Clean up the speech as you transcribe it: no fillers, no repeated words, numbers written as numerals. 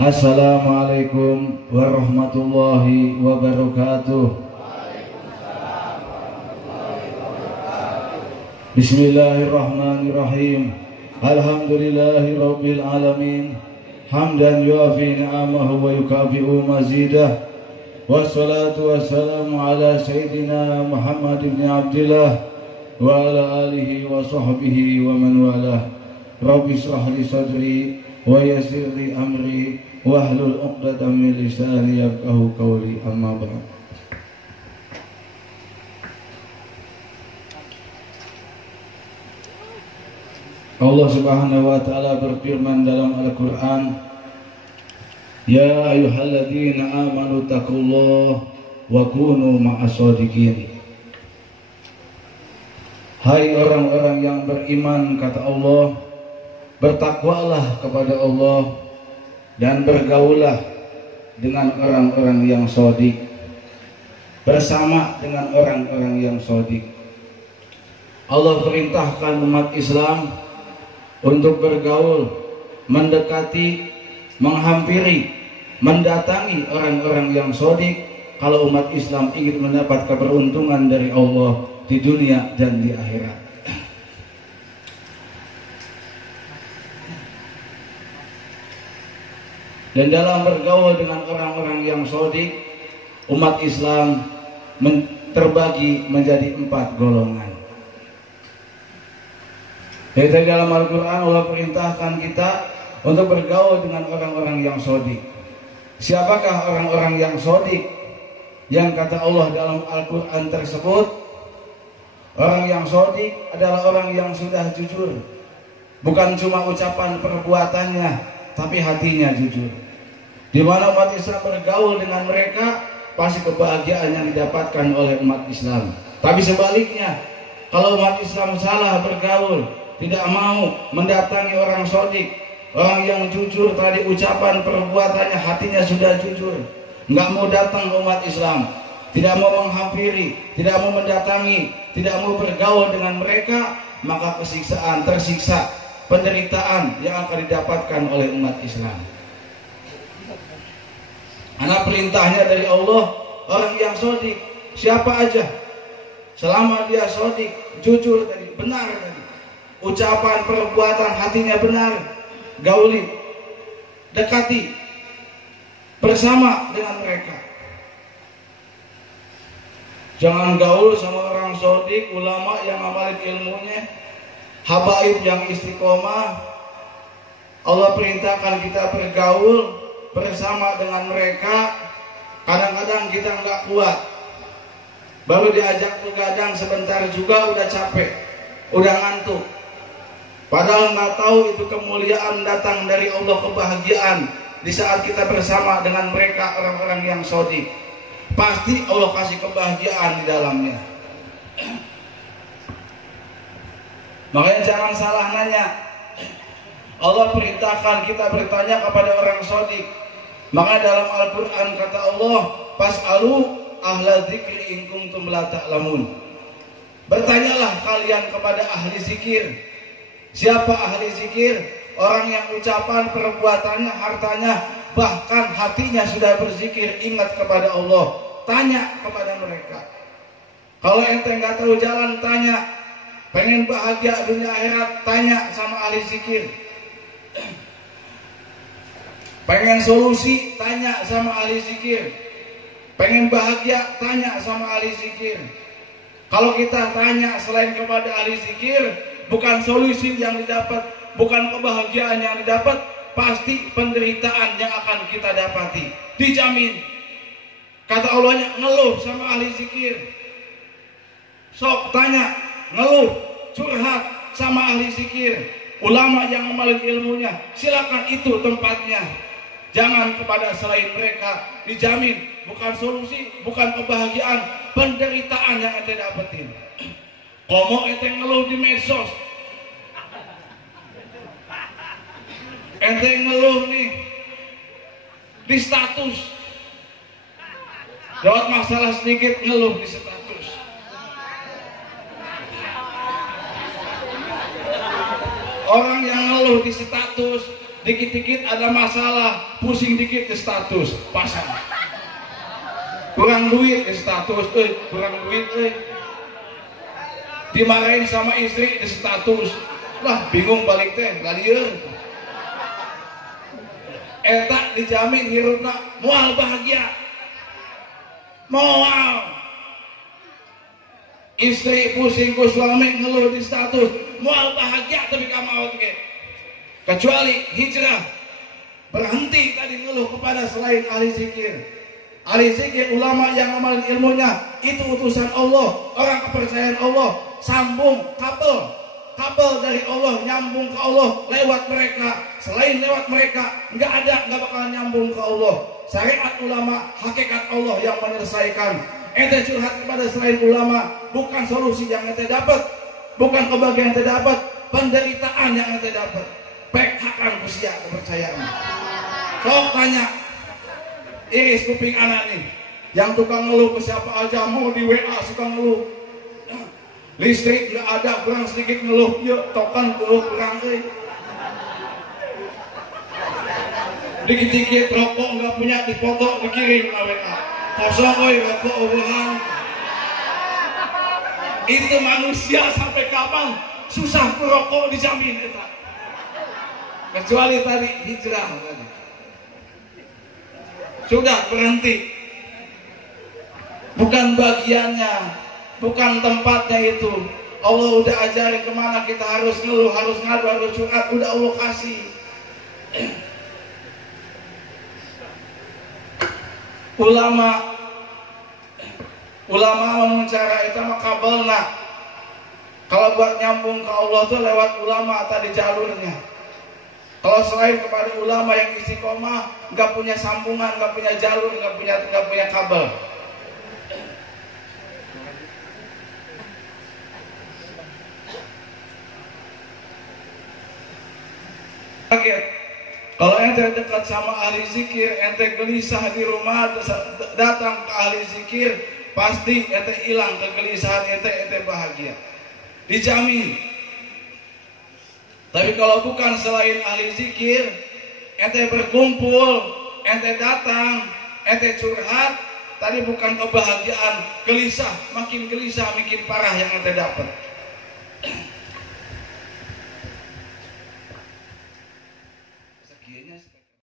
Assalamualaikum warahmatullahi wabarakatuh. Bismillahirrahmanirrahim. Alhamdulillahi rabbil alamin. Hamdan yuafi ni'amahu wa yukafi'u mazidah. Wassalatu wassalamu ala sayyidina Muhammad ibn Abdillah wa ala alihi wa sahbihi wa man walah. Rabbi shrah li sadri wa yassir li amri wahlul 'uqdatam min lisani yafqahu qawli, amma ba'd. Allah Subhanahu wa taala berfirman dalam Al-Qur'an, ya ayyuhalladzina amanu taqullaha wa kunu ma'as-shadiqin. Hai orang-orang yang beriman, kata Allah, bertakwalah kepada Allah dan bergaullah dengan orang-orang yang shadiq, bersama dengan orang-orang yang shadiq. Allah perintahkan umat Islam untuk bergaul, mendekati, menghampiri, mendatangi orang-orang yang shadiq kalau umat Islam ingin mendapat keberuntungan dari Allah di dunia dan di akhirat. Dan dalam bergaul dengan orang-orang yang shadiq, umat Islam terbagi menjadi 4 golongan. Jadi dalam Al-Quran Allah perintahkan kita untuk bergaul dengan orang-orang yang shadiq. Siapakah orang-orang yang shadiq? Yang kata Allah dalam Al-Quran tersebut, orang yang shadiq adalah orang yang sudah jujur. Bukan cuma ucapan perbuatannya, tapi hatinya jujur. Di mana umat Islam bergaul dengan mereka, pasti kebahagiaan yang didapatkan oleh umat Islam. Tapi sebaliknya, kalau umat Islam salah bergaul, tidak mau mendatangi orang shadiq, orang yang jujur tadi ucapan perbuatannya, hatinya sudah jujur, nggak mau datang ke umat Islam, tidak mau menghampiri, tidak mau mendatangi, tidak mau bergaul dengan mereka, maka kesiksaan, tersiksa, penderitaan yang akan didapatkan oleh umat Islam. Karena perintahnya dari Allah, orang yang shadiq, siapa aja, selama dia shadiq, jujur tadi, benar tadi, ucapan, perbuatan, hatinya benar, gauli, dekati, bersama dengan mereka. Jangan gaul sama orang shadiq, ulama yang amalin ilmunya, habaib yang istiqomah. Allah perintahkan kita bergaul bersama dengan mereka. Kadang-kadang kita nggak kuat, baru diajak begadang sebentar juga udah capek, udah ngantuk. Padahal nggak tahu itu kemuliaan datang dari Allah, kebahagiaan di saat kita bersama dengan mereka, orang-orang yang shadiq. Pasti Allah kasih kebahagiaan di dalamnya. Makanya jangan salah nanya. Allah perintahkan kita bertanya kepada orang shadiq. Maka dalam Al-Quran kata Allah, fas'alu ahla dzikri in kuntum la ta'lamun. Bertanyalah kalian kepada ahli zikir. Siapa ahli zikir? Orang yang ucapan, perbuatannya, hartanya, bahkan hatinya sudah berzikir, ingat kepada Allah. Tanya kepada mereka. Kalau ente nggak tahu jalan, tanya. Pengen bahagia dunia akhirat, tanya sama ahli zikir. Pengen solusi, tanya sama ahli zikir. Pengen bahagia, tanya sama ahli zikir. Kalau kita tanya selain kepada ahli zikir, bukan solusi yang didapat, bukan kebahagiaan yang didapat, pasti penderitaan yang akan kita dapati, dijamin. Kata Allahnya, ngeluh sama ahli zikir. Sok tanya, ngeluh, curhat sama ahli zikir, ulama yang amalin ilmunya, silakan, itu tempatnya. Jangan kepada selain mereka, dijamin bukan solusi, bukan kebahagiaan, penderitaan yang ente dapetin. Komo ente ngeluh di medsos, ente ngeluh nih di status, jawab masalah sedikit ngeluh di status. Orang yang ngeluh di status dikit-dikit ada masalah, pusing dikit ke status, pasang. Kurang duit ke status, kurang duit, dimarahin sama istri ke status, lah bingung balik teh, lalieur. Eta dijamin hirupna moal bahagia, moal. Istri pusing ku suami ngeluh di status, moal bahagia tapi kamaut ke. Kecuali hijrah, berhenti tadi ngeluh kepada selain ahli zikir. Ahli zikir ulama yang amalin ilmunya itu utusan Allah, orang kepercayaan Allah, sambung kabel dari Allah nyambung ke Allah lewat mereka. Selain lewat mereka nggak bakal nyambung ke Allah. Syariat ulama, hakikat Allah yang menyelesaikan. Ente curhat kepada selain ulama, bukan solusi yang ente dapat, bukan kebahagiaan yang ente dapat, penderitaan yang ente dapat. Pekhakan usia kepercayaan. Kau tanya, iris kuping anak nih, yang tukang ngeluh ke siapa aja, mau di WA suka ngeluh. Listrik nggak ada, kurang sedikit ngeluh, yuk tokan ngeluh kurang, dikit-dikit rokok nggak punya dipoto dikirim ke WA. Kosong rokok omongan. Itu manusia sampai kapan susah merokok dijamin eta. Kecuali tadi hijrah tadi. Sudah berhenti. Bukan bagiannya, bukan tempatnya itu. Allah udah ajarin kemana kita harus ngeluh, harus ngadu, harus curhat. Udah Allah kasih. Ulama mencara itu mah kabelna. Kalau buat nyambung ke Allah tuh lewat ulama tadi jalurnya. Kalau selain kepada ulama yang istiqomah, nggak punya sambungan, nggak punya jalur, nggak punya kabel. Kaget. Kalau ente dekat sama ahli zikir, ente gelisah di rumah, datang ke ahli zikir, pasti ente hilang kegelisahan ente bahagia. Dijamin. Tapi kalau bukan selain ahli zikir, ente berkumpul, ente datang, ente curhat, tadi bukan kebahagiaan, gelisah, makin parah yang ente dapat.